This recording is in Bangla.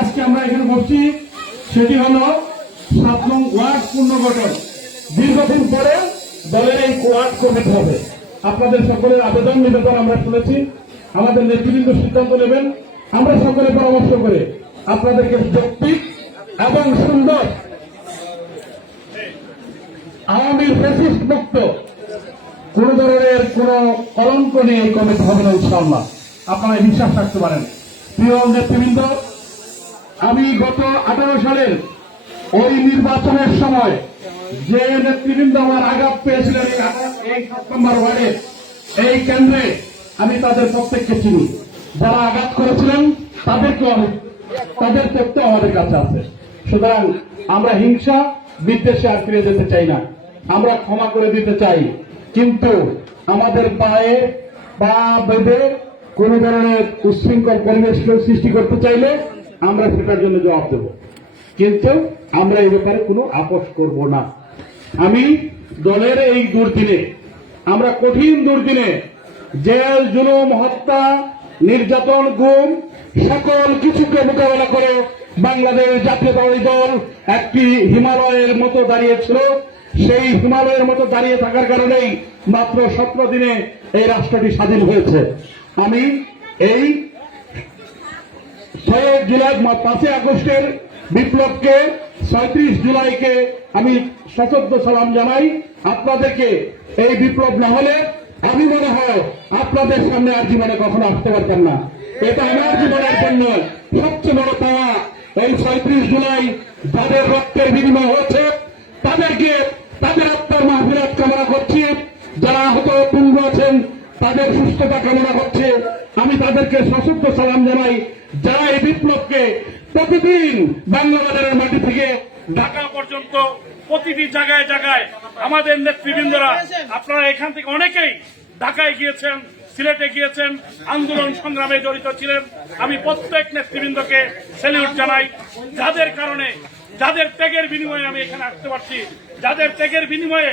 আজকে আমরা এখানে বসছি সেটি হল 7 নং ওয়ার্ড পুনর্গঠন। দীর্ঘদিন পরে দলের এই ওয়ার্ড কমিটি হবে। আপনাদের সকলের আবেদন নিবেদন আমরা শুনেছি, আমাদের নেতৃবৃন্দ সিদ্ধান্ত নেবেন। আমরা সকলে পরামর্শ করে আপনাদেরকে যৌক্তিক এবং সুন্দর আওয়ামী ফ্যাসিস্ট মুক্ত কোন ধরনের কোন কলঙ্ক নিয়ে এই কমিটি হবে না ইনশাআল্লাহ, আপনারা বিশ্বাস রাখতে পারেন। প্রিয় নেতৃবৃন্দ, আমি গত 18 সালের ওই নির্বাচনের সময় যে নেতৃবৃন্দ আমার আঘাত পেয়েছিলেন এই 7 নম্বর ওয়ার্ডে এই কেন্দ্রে, আমি তাদের প্রত্যেককে চিনি। যারা আঘাত করেছিলেন তাদের তথ্য আমাদের কাছে আছে। সুতরাং আমরা হিংসা বিদ্বেষে আর ফিরে যেতে চাই না, আমরা ক্ষমা করে দিতে চাই। কিন্তু আমাদের পায়ে পা বেঁধে কোন ধরনের উচ্ছৃঙ্খল পরিবেশ সৃষ্টি করতে চাইলে আমরা সেটার জন্য জবাব দেব, কিন্তু আমরা এই ব্যাপারে কোনো আপোষ করব না। আমি দলের এই দুর্দিনে, আমরা কঠিন দুর্দিনে জেল, জুলুম, হত্যা, নির্যাতন, গুম সকল কিছুকে মোকাবেলা করে বাংলাদেশ জাতীয়তাবাদী দল একটি হিমালয়ের মতো দাঁড়িয়েছিল। সেই হিমালয়ের মতো দাঁড়িয়ে থাকার কারণেই মাত্র 17 দিনে এই রাষ্ট্রটি স্বাধীন হয়েছে। আমি এই 6 জুলাই 5 আগস্টের বিপ্লবকে 36 জুলাইকে আমি সশ্রদ্ধ সালাম জানাই। আপনাদেরকে এই বিপ্লব না হলে আমি মনে হয় আপনাদের সামনে আর জীবনে কখনো আসতে পারতাম না। এটা আমার জীবনের জন্য সবচেয়ে বড় পাওয়া। এই 36 জুলাই যাদের রক্তের বিনিময় হয়েছে তাদেরকে, তাদের আত্মার মাগফিরাত কামনা করছি। যারা আহত পুঙ্গ আছেন তাদের সুস্থতা কামনা করছে। আমি তাদেরকে সশ্রদ্ধ সালাম জানাই, যারা এই বিপ্লবকে প্রতিদিন বাংলাদেশের মাটি থেকে ঢাকা পর্যন্ত প্রতিটি জায়গায় জায়গায় আমাদের নেতৃবৃন্দরা, আপনারা এখান থেকে অনেকেই ঢাকায় গিয়েছেন, সিলেটে গিয়েছেন, আন্দোলন সংগ্রামে জড়িত ছিলেন। আমি প্রত্যেক নেতৃবৃন্দকে স্যালিউট জানাই, যাদের কারণে, যাদের ত্যাগের বিনিময়ে আমি এখানে আসতে পারছি, যাদের ত্যাগের বিনিময়ে